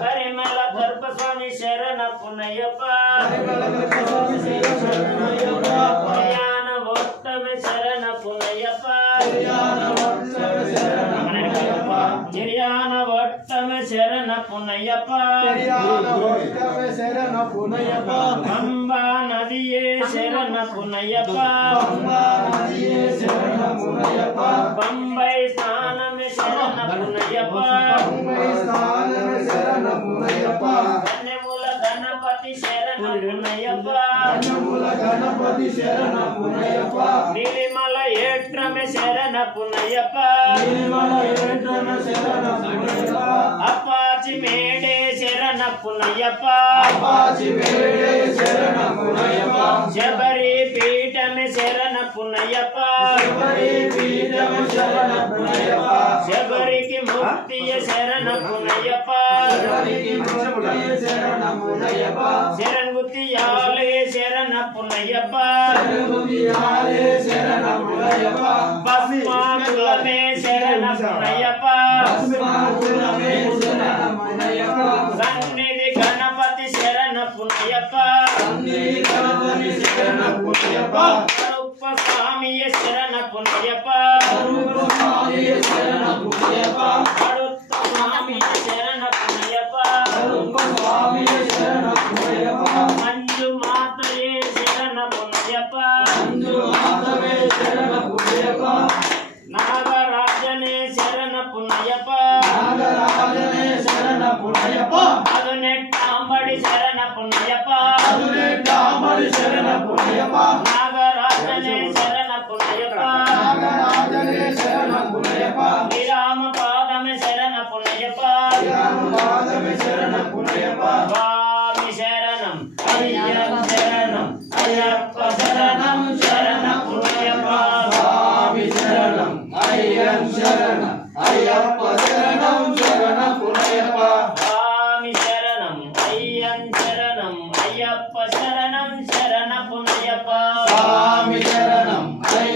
కరిమల దర్పస్వామి శరణ పునయ్యప్ప కళ్యాణవోత్తమ శరణ పునయ్యప్ప కళ్యాణవోత్తమ శరణ పునయ్యప్ప పంబా నదియే శరణ పునయ్యప్ప పంబై స్నానమే శరణ పునయ్యప్ప కన్యమూల గణపతి శరణ పునయ్యప్ప నీలిమల ఏట్రమే శరణ పునయ్యప్ప Apache May Day శరణ పునయ్యప్ప శబరి పీఠమే శరణ పునయ్యప్ప శబరికి ముక్తియ శరణ పునయ్యప్ప శరణ్గుతియాలే శరణ పునయ్యప్ప భస్మాకులమే శరణ పునయ్యప్ప సన్నిధి గణపతి శరణ పునయ్యప్ప కరుప్ప స్వామియ శరణ పునయ్యప్ప కరుత్త స్వామియ శరణ పునయ్యప్ప మంజు మాతయే శరణ పునయ్యప్ప నాగరాజనే శరణ పునయ్యప్ప అదునెట్టాంబడి శరణ పునయ్యప్ప నాగరాజనే శరణ పునయ్యప్ప శ్రీరామ పాదమే శరణ పునయ్యప్ప స్వామి శరణం అయ్యప్ప శరణం అయ్యప్ప శరణం శరణ పునయ్యప్ప స్వామి శరణం అయ్యప్ప శరణం అయ్యప్ప శరణం శరణ పునయ్యప్ప స్వామి శరణం అయ్యప్ప శరణం అయ్యప్ప శరణం శరణ పునయ్యప్ప స్వామి శరణం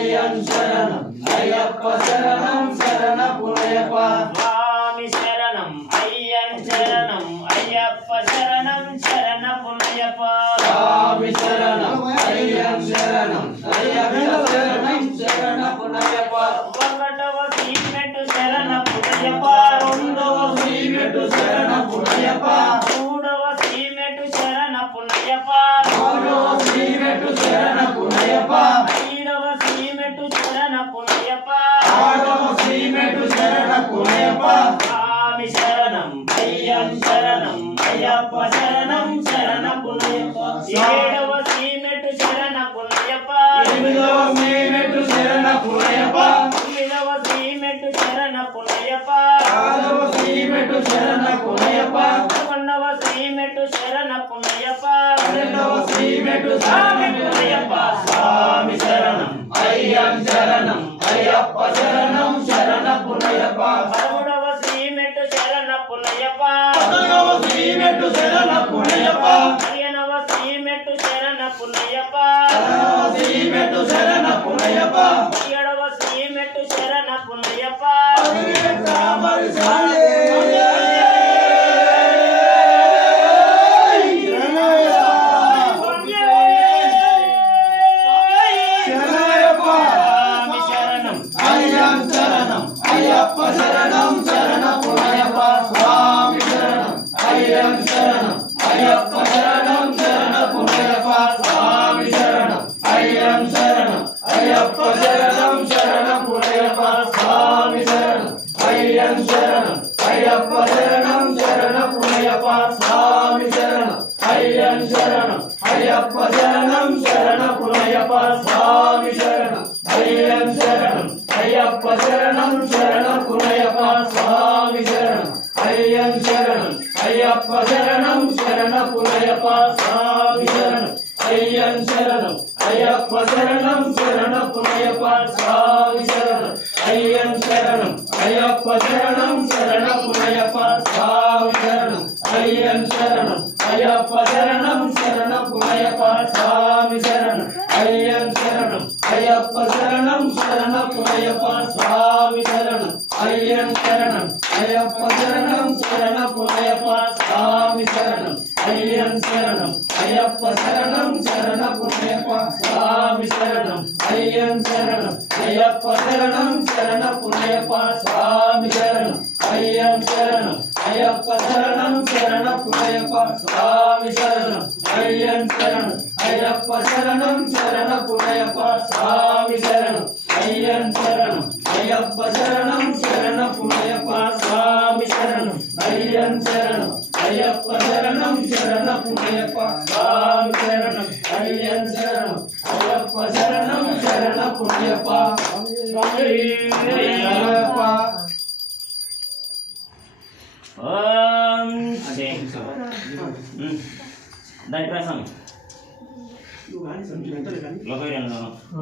అయ్యప్ప శరణం అయ్యప్ప శరణం శరణ పునయ్యప్ప స్వామి శరణం అయ్యప్ప శరణం అయ్యప్ప శరణం శరణ పునయ్యప్ప స్వామి శరణం అయ్యప్ప శరణం అయ్యప్ప శరణం శరణ పునయ్యప్ప ఒకటవ సీమెట్టు శరణ పునయ్యప్ప రెండవ సీమెట్టు శరణ పునయ్యప్ప మూడవ సీమెట్టు శరణ పునయ్యప్ప నాలుగవ సీమెట్టు శరణ పునయ్యప్ప ఐదవ సీమెట్టు శరణ పునయ్యప్ప ఆరవ సీమెట్టు శరణ పునయ్యప్ప స్వామి శరణం అయ్యప్ప శరణం అయ్యప్ప శరణం శరణ పునయ్యప్ప ఏడవ సీమెట్టు శరణ పునయ్యప్ప ఎనిమిదవ సీమెట్టు శరణ పునయ్యప్ప తొమ్మిదవ సీమెట్టు శరణ పునయ్యప్ప పదవ సీమెట్టు శరణ పునయ్యప్ప 11వ సీమెట్టు శరణ పునయ్యప్ప 12వ సీమెట్టు శరణ పునయ్యప్ప స్వామి శరణం అయ్యప్ప శరణం అయ్యప్ప శరణం శరణ పునయ్యప్ప 13వ సీమెట్టు శరణ పునయ్యప్ప 14వ సీమెట్టు శరణ పునయ్యప్ప 15వ సీమెట్టు శరణ పునయ్యప్ప 16వ సీమెట్టు శరణ పునయ్యప్ప 17వ సీమెట్టు శరణ పునయ్యప్ప 18వ అయ్యప్ప శరణం శరణ పునయ్యప్ప స్వామి శరణం అయ్యప్ప శరణం అయ్యప్ప శరణం శరణ పునయ్యప్ప స్వామి శరణం అయ్యప్ప శరణం అయ్యప్ప శరణం శరణ పునయ్యప్ప స్వామి శరణం అయ్యప్ప శరణం అయ్యప్ప శరణం శరణ పునయ్యప్ప స్వామి శరణం అయ్యప్ప శరణం అయ్యప్ప శరణం శరణ పునయ్యప్ప స్వామి శరణం అయ్యప్ప శరణం అయ్యప్ప శరణం శరణ పునయ్యప్ప స్వామి శరణం అయ్యప్ప శరణం అయ్యప్ప శరణం శరణ పునయ్యప్ప స్వామి శరణం అయ్యప్ప శరణం అయ్యప్ప శరణం శరణ పునయ్యప్ప స్వామి శరణం అయ్యప్ప శరణం అయ్యప్ప శరణం శరణ పునయ్యప్ప స్వామి శరణం అయ్యప్ప శరణం అయ్యప్ప శరణం శరణ పునయ్యప్ప స్వామి శరణం అయ్యప్ప శరణం అయ్యప్ప శరణం శరణ అయ్యప్ప స్వామి శరణం అయ్యం శరణం అయ్యప్ప శరణం శరణపు అయ్యప్ప స్వామి శరణం అయ్యం శరణం అయ్యప్ప శరణం శరణపు అయ్యప్ప స్వామి శరణం అయ్యం శరణం అయ్యప్ప శరణం శరణపు అయ్యప్ప స్వామి శరణం అయ్యం శరణం అయ్యప్ప శరణం శరణపు అయ్యప్ప స్వామి శరణం అయ్యం శరణం అయ్యప్ప శరణం శరణపు అయ్యప్ప స్వామి శరణం అయ్యం శరణం అయ్యప్ప శరణం శరణపు అయ్యప్ప స్వామి శరణం అయ్యం శరణం అయ్యప్ప శరణం శరణపు అయ్యప్ప స్వామి శరణం అయ్యం శరణం అయ్యప్ప శరణం శరణపు అయ్యప్ప స్వామి అయ్యప్ప ఓం దాని ప్రసం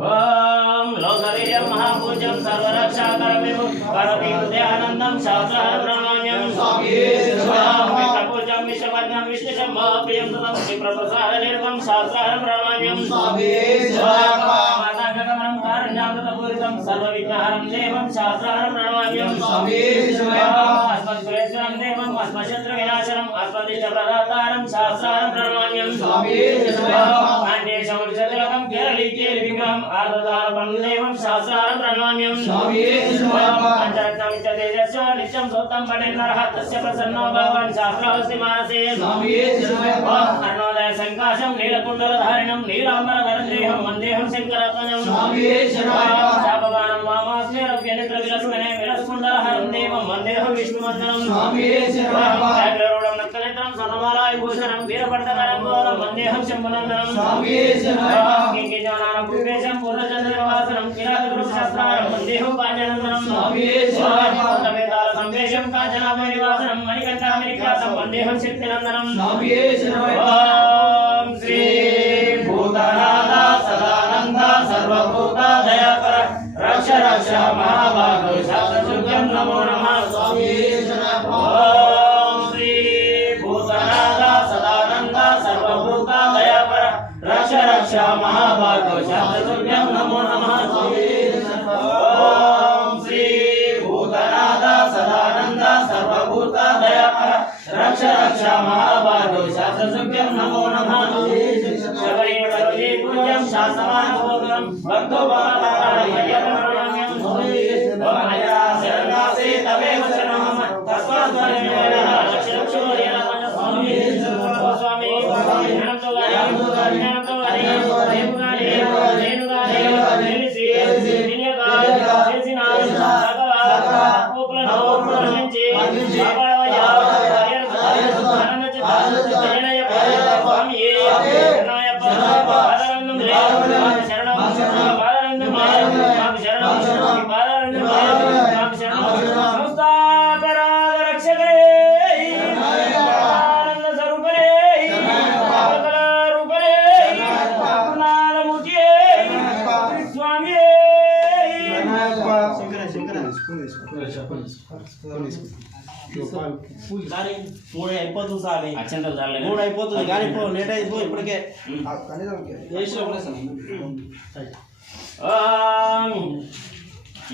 ఓం లోకవీర్యం మహాపూజ్యం సర్వరక్షాకరమివు పరమేదయానందం శాస్త్రార బ్రహ్మణ్యం పూజ్యం విశ్వపద్మం విష్ణుశంభో ప్రియం సుతం శ్రీప్రసాద నిర్మం శాస్త్రార బ్రహ్మణ్యం మాతాంగకమనం కారణ్యామృతపూరితం సర్వవిఘ్నహరం దేవం శాస్త్రార బ్రహ్మణ్యం అస్మద్గురేశ్వరం దేవం అస్మశత్రు వినాశనం అస్మదిష్టప్రదాతారం శాస్త్రార బ్రహ్మణ్యం సముద్రతిలకం కేరళీకేలింగం ఆర్ధదారపం దేవం శాస్త్రారం ప్రణామ్యం పంచరత్నం చ తేజస్వ నిత్యం సూక్తం పఠేన్నరః తస్య ప్రసన్నో భగవాన్ శాస్త్రావస్తి మానసే అరుణోదయ సంకాశం నీలకుండలధారిణం నీలాంబరధరం దేహం వందేహం శంకరాత్మజం శాపవానం వామాస్మి రవ్యనిద్ర విలస్మనే విలస్కుండలహరం దేవం వందేహం విష్ణువర్ధనం వ్యాఘ్రరూఢం నక్కనేత్రం సర్వమాలాయ భూషణం వీరపట్టకరం గౌరం వందేహం శంభునందనం కింకిజానానం పుష్పేశం పూర్ణచంద్రవాసనం కిరాతగృహశాస్త్రారం వందేహం పాంచనందనం వేదాల సంవేశం కాంచనాభైనివాసనం మణికంఠామినిఖ్యాతం వందేహం శక్తినందనం ఓం శ్రీ భూతనాథ సదానంద సర్వభూత దయాకర రక్ష రక్ష మహాభాగో శాస్త్రశుభ్యం నమో నమః స్వామి ఓం శ్రీ భూతనాథ సదానంద సర్వభూత దయాకర రక్ష రక్ష మహాభాగో శాస్త్రశుభ్యం నమో నమః స్వామి ఓం శ్రీ భూతనాథ సదానంద సర్వభూత దయాకర రక్ష రక్ష మహాభాగో శాస్త్రశుభ్యం నమో నమః శబరిమలే పూజ్యం శాస్త్రమానబోధనం భక్తో మూడు అయిపోతుంది సార్ అక్షంతలు చాలే మూడు అయిపోతుంది కానీ ఇప్పుడు లేట్ అయిపో ఇప్పటికే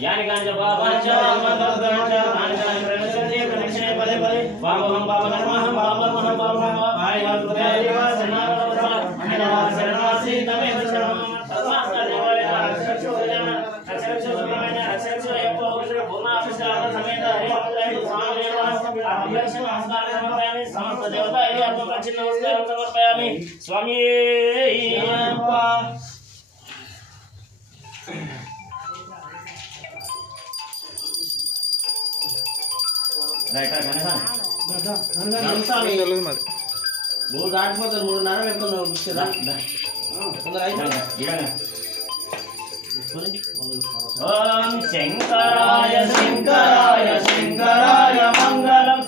యాని కాంచ బాబాంచ మందోదరంచ ఆనకన ప్రదర్శనే ప్రదక్షిణే పదే పదే వామహం వామనమహం వామహం వామహం వామహం సనారవసల అన్నవా శరణవాసి తమే శరణం తస్మాత్కర్య వలే అక్షరక్షోజన అక్షరక్షోజన అక్షరక్షోయపో భూమాఫిసాల సమేత హరిమంత్రై స్వామిదేవ అభిలక్షణ నమస్కారం సమర్పయామి సమస్త దేవతాయ ఆత్మపక్షి నమస్కారం సమర్పయామి స్వామి మూడు దాటిపోతుంది 3:30 వెళ్తున్నావు ఓం శంకరాయ శంకరాయ శంకరాయ మంగళం